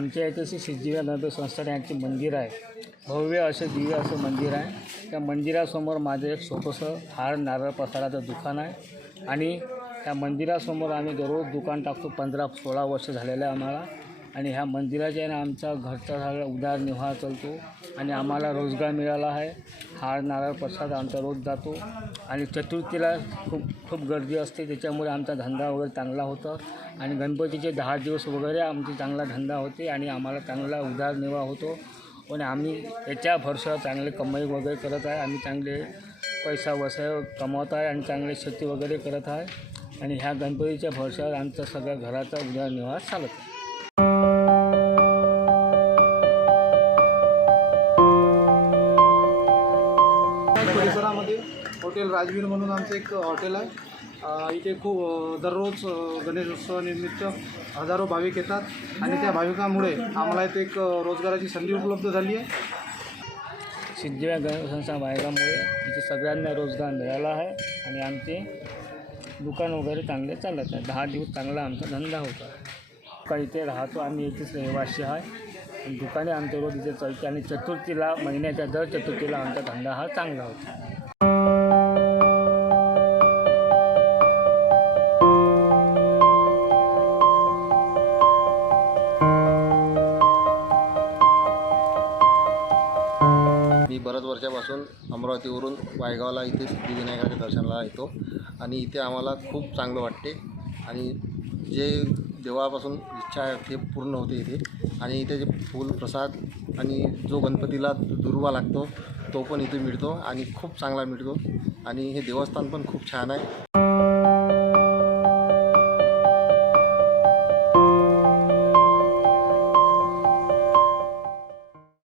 आमच्या इथे श्री सिद्धिविनायक गणपती संस्थान यांचे मंदिर आहे. भव्य असे दिव्य असं मंदिर आहे. त्या मंदिरासमोर माझं एक छोटंसं हार नारळ प्रसादाचं दुकान आहे. आणि त्या मंदिरासमोर आम्ही दररोज दुकान टाकतो. पंधरा सोळा वर्ष झालेलं आहे आम्हाला. आणि ह्या मंदिराच्या आमचा घरचा सगळा उदारनिर्वाह चालतो. आणि आम्हाला रोजगार मिळाला आहे. हार नारळ प्रसाद आमचा रोज जातो आणि चतुर्थीला खूप खूप गर्दी असते. त्याच्यामुळे आमचा धंदा वगैरे चांगला होतो. आणि गणपतीचे दहा दिवस वगैरे आमची चांगला धंदा होते आणि आम्हाला चांगला उदारनिर्वाह होतो. पण आम्ही याच्या भरसावर चांगले कमाई वगैरे करत आहे. आम्ही चांगले पैसा वसा कमवत आहे आणि चांगले शेती वगैरे करत आहे. आणि ह्या गणपतीच्या भरसावर आमचा सगळ्या घराचा उदारनिर्वाह चालत आहे. हॉटेल राजवीर म्हणून आमचं एक हॉटेल आहे. इथे खूप दररोज अ, गणेशोत्सवानिमित्त हजारो भाविक येतात. आणि त्या भाविकांमुळे आम्हाला इथे एक रोजगाराची संधी उपलब्ध झाली आहे. सिद्धिव्या गणेश भाविकांमुळे इथे सगळ्यांना रोजगार मिळाला आहे. आणि आमचे दुकान वगैरे चांगले चालत आहे. दहा दिवस चांगला आमचा धंदा होता. का इथे राहतो आम्ही इथेच रहिवासी आहे. आणि दुकाने आमचे रोज इथे चालते आणि चतुर्थीला महिन्याच्या दर चतुर्थीला आमचा धंदा हा चांगला होता. बऱ्याच वर्षापासून अमरावतीवरून वायगावला इथे सिद्धिविनायकाच्या दर्शनाला येतो. आणि इथे आम्हाला खूप चांगलं वाटते. आणि जे देवापासून इच्छा आहे ते पूर्ण होते इथे. आणि इथे जे फूल प्रसाद आणि जो गणपतीला दुर्वा लागतो तो पण इथे मिळतो आणि खूप चांगला मिळतो. आणि हे देवस्थान पण खूप छान आहे.